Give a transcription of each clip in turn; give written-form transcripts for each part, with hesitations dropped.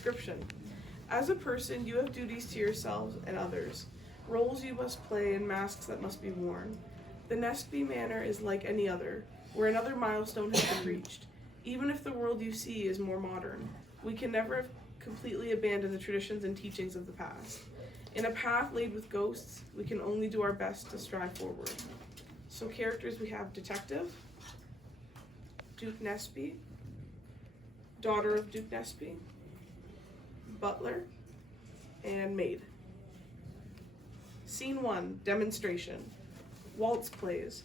Description. As a person, you have duties to yourselves and others, roles you must play and masks that must be worn. The Nesby Manor is like any other, where another milestone has been reached. Even if the world you see is more modern, we can never have completely abandoned the traditions and teachings of the past. In a path laid with ghosts, we can only do our best to strive forward. So characters, we have Detective, Duke Nesby, daughter of Duke Nesby, Butler, and Maid. Scene 1, demonstration. Waltz plays.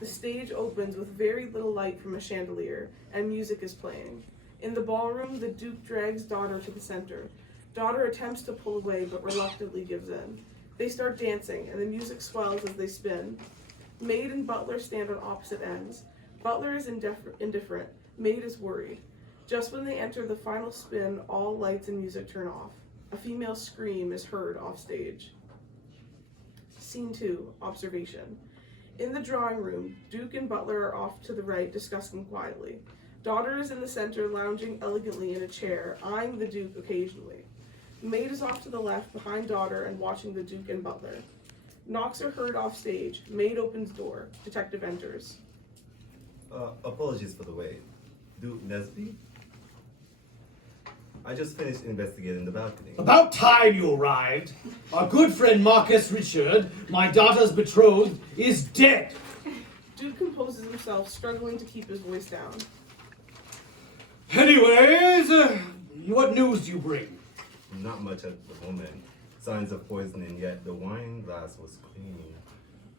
The stage opens with very little light from a chandelier, and music is playing. In the ballroom, the Duke drags daughter to the center. Daughter attempts to pull away, but reluctantly gives in. They start dancing, and the music swells as they spin. Maid and Butler stand on opposite ends. Butler is indifferent. Maid is worried. Just when they enter the final spin, all lights and music turn off. A female scream is heard off stage. Scene 2, observation. In the drawing room, Duke and Butler are off to the right, discussing quietly. Daughter is in the center, lounging elegantly in a chair, eyeing the Duke occasionally. Maid is off to the left, behind daughter, and watching the Duke and Butler. Knocks are heard off stage. Maid opens door. Detective enters. Apologies for the wait. Duke Nesby? I just finished investigating the balcony. About time you arrived. Our good friend Marcus Richard, my daughter's betrothed, is dead. Duke composes himself, struggling to keep his voice down. Anyways, what news do you bring? Not much at the moment. Signs of poisoning, yet the wine glass was clean.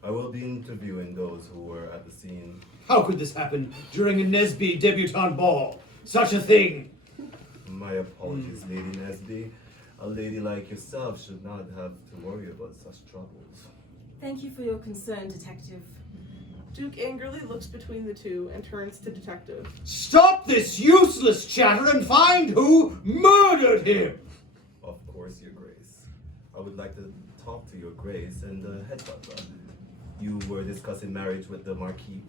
I will be interviewing those who were at the scene. How could this happen during a Nesby debutante ball? Such a thing. My apologies, Lady Nesby. A lady like yourself should not have to worry about such troubles. Thank you for your concern, Detective. Duke angrily looks between the two and turns to Detective. Stop this useless chatter and find who murdered him! Of course, Your Grace. I would like to talk to Your Grace and the head butler. You were discussing marriage with the Marquis,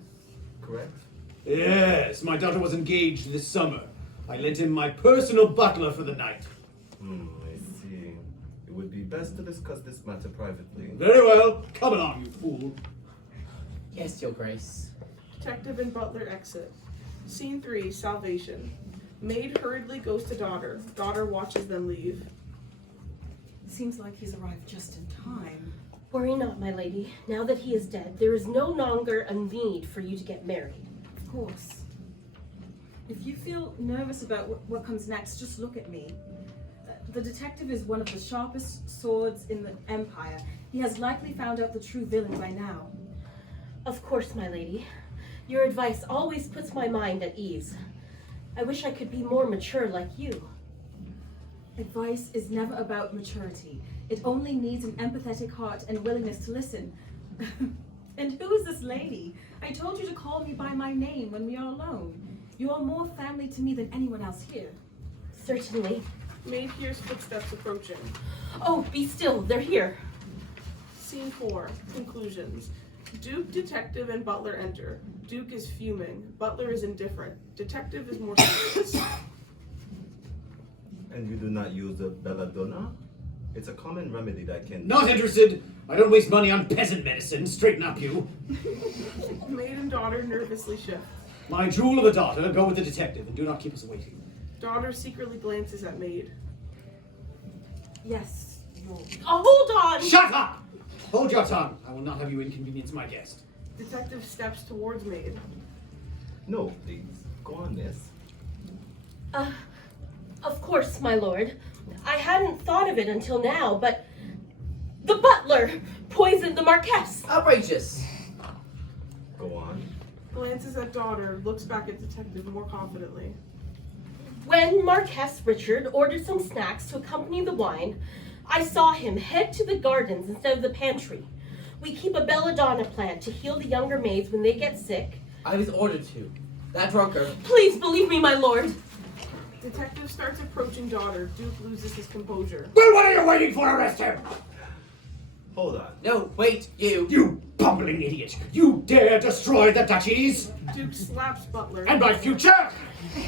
correct? Yes, my daughter was engaged this summer. I lent him my personal butler for the night. I see. It would be best to discuss this matter privately. Very well. Come along, you fool. Yes, Your Grace. Detective and Butler exit. Scene 3, salvation. Maid hurriedly goes to daughter. Daughter watches them leave. Seems like he's arrived just in time. Worry not, my lady. Now that he is dead, there is no longer a need for you to get married. Of course. If you feel nervous about what comes next, just look at me. The detective is one of the sharpest swords in the Empire. He has likely found out the true villain by now. Of course, my lady. Your advice always puts my mind at ease. I wish I could be more mature like you. Advice is never about maturity. It only needs an empathetic heart and willingness to listen. And who is this lady? I told you to call me by my name when we are alone. You are more family to me than anyone else here. Certainly. Maid hears footsteps approaching. Oh, be still. They're here. Scene 4, conclusions. Duke, Detective, and Butler enter. Duke is fuming. Butler is indifferent. Detective is more serious. And you do not use the belladonna? It's a common remedy that can... Not interested. I don't waste money on peasant medicine. Straighten up, you. Maid and daughter nervously shift. My jewel of a daughter, go with the detective and do not keep us waiting. Daughter secretly glances at Maid. Yes, Lord. Oh, hold on! Shut up! Hold your tongue. I will not have you inconvenience my guest. Detective steps towards Maid. No, please. Go on, miss. Of course, my lord. I hadn't thought of it until now, but the butler poisoned the Marquess. Outrageous. Go on. Glances at daughter, looks back at detective more confidently. When Marquess Richard ordered some snacks to accompany the wine, I saw him head to the gardens instead of the pantry. We keep a belladonna plant to heal the younger maids when they get sick. I was ordered to. That drunkard. Please believe me, my lord. Detective starts approaching daughter. Duke loses his composure. Well, what are you waiting for? Arrest him! Hold on. No, wait, you. You bumbling idiot! You dare destroy the duchies? Duke slaps Butler. And my future!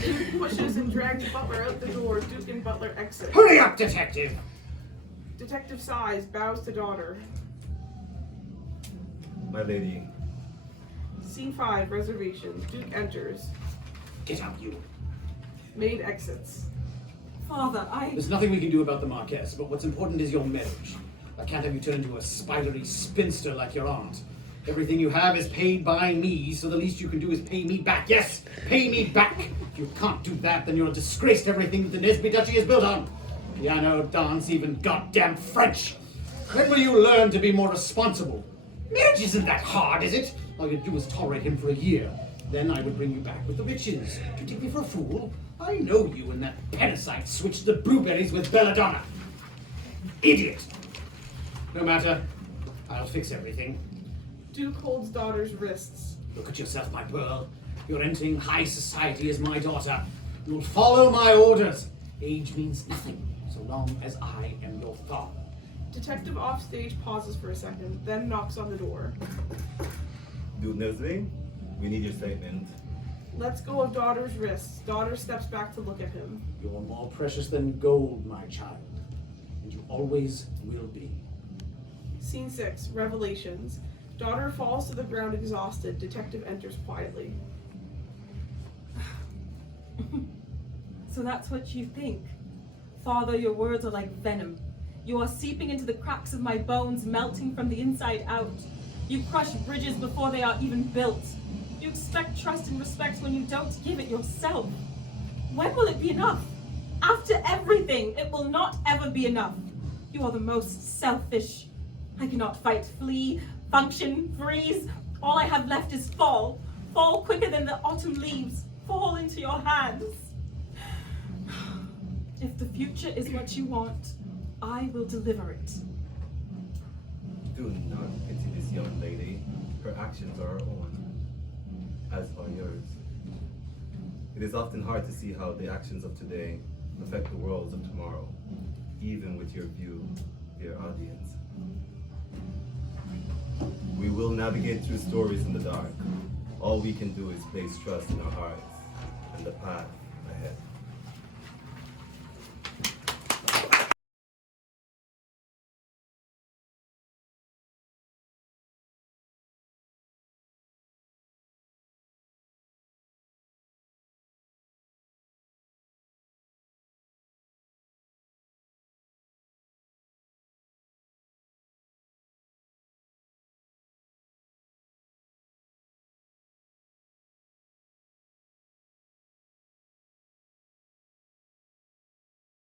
Duke pushes and drags Butler out the door. Duke and Butler exit. Hurry up, detective! Detective sighs, bows to daughter. My lady, Scene 5, reservations. Duke enters. Get out, you. Maid exits. Father, There's nothing we can do about the Marquess, but what's important is your marriage. I can't have you turn into a spidery spinster like your aunt. Everything you have is paid by me, so the least you can do is pay me back. Yes, pay me back! If you can't do that, then you're a disgrace to everything that the Nesby Duchy is built on. Piano, dance, even goddamn French. When will you learn to be more responsible? Marriage isn't that hard, is it? All you'd do is tolerate him for a year. Then I would bring you back with the riches. Do you take me for a fool? I know you and that parasite switched the blueberries with belladonna. Idiot! No matter. I'll fix everything. Duke holds daughter's wrists. Look at yourself, my pearl. You're entering high society as my daughter. You'll follow my orders. Age means nothing, so long as I am your father. Detective offstage pauses for a second, then knocks on the door. Duke Nesby, we need your statement. Lets go of daughter's wrists. Daughter steps back to look at him. You're more precious than gold, my child, and you always will be. Scene 6, revelations. Daughter falls to the ground exhausted. Detective enters quietly. So that's what you think. Father, your words are like venom. You are seeping into the cracks of my bones, melting from the inside out. You crush bridges before they are even built. You expect trust and respect when you don't give it yourself. When will it be enough? After everything, it will not ever be enough. You are the most selfish. I cannot fight, flee, function, freeze. All I have left is fall. Fall quicker than the autumn leaves. Fall into your hands. If the future is what you want, I will deliver it. Do not pity this young lady. Her actions are her own, as are yours. It is often hard to see how the actions of today affect the worlds of tomorrow, even with your view, dear audience. We will navigate through stories in the dark. All we can do is place trust in our hearts and the path ahead.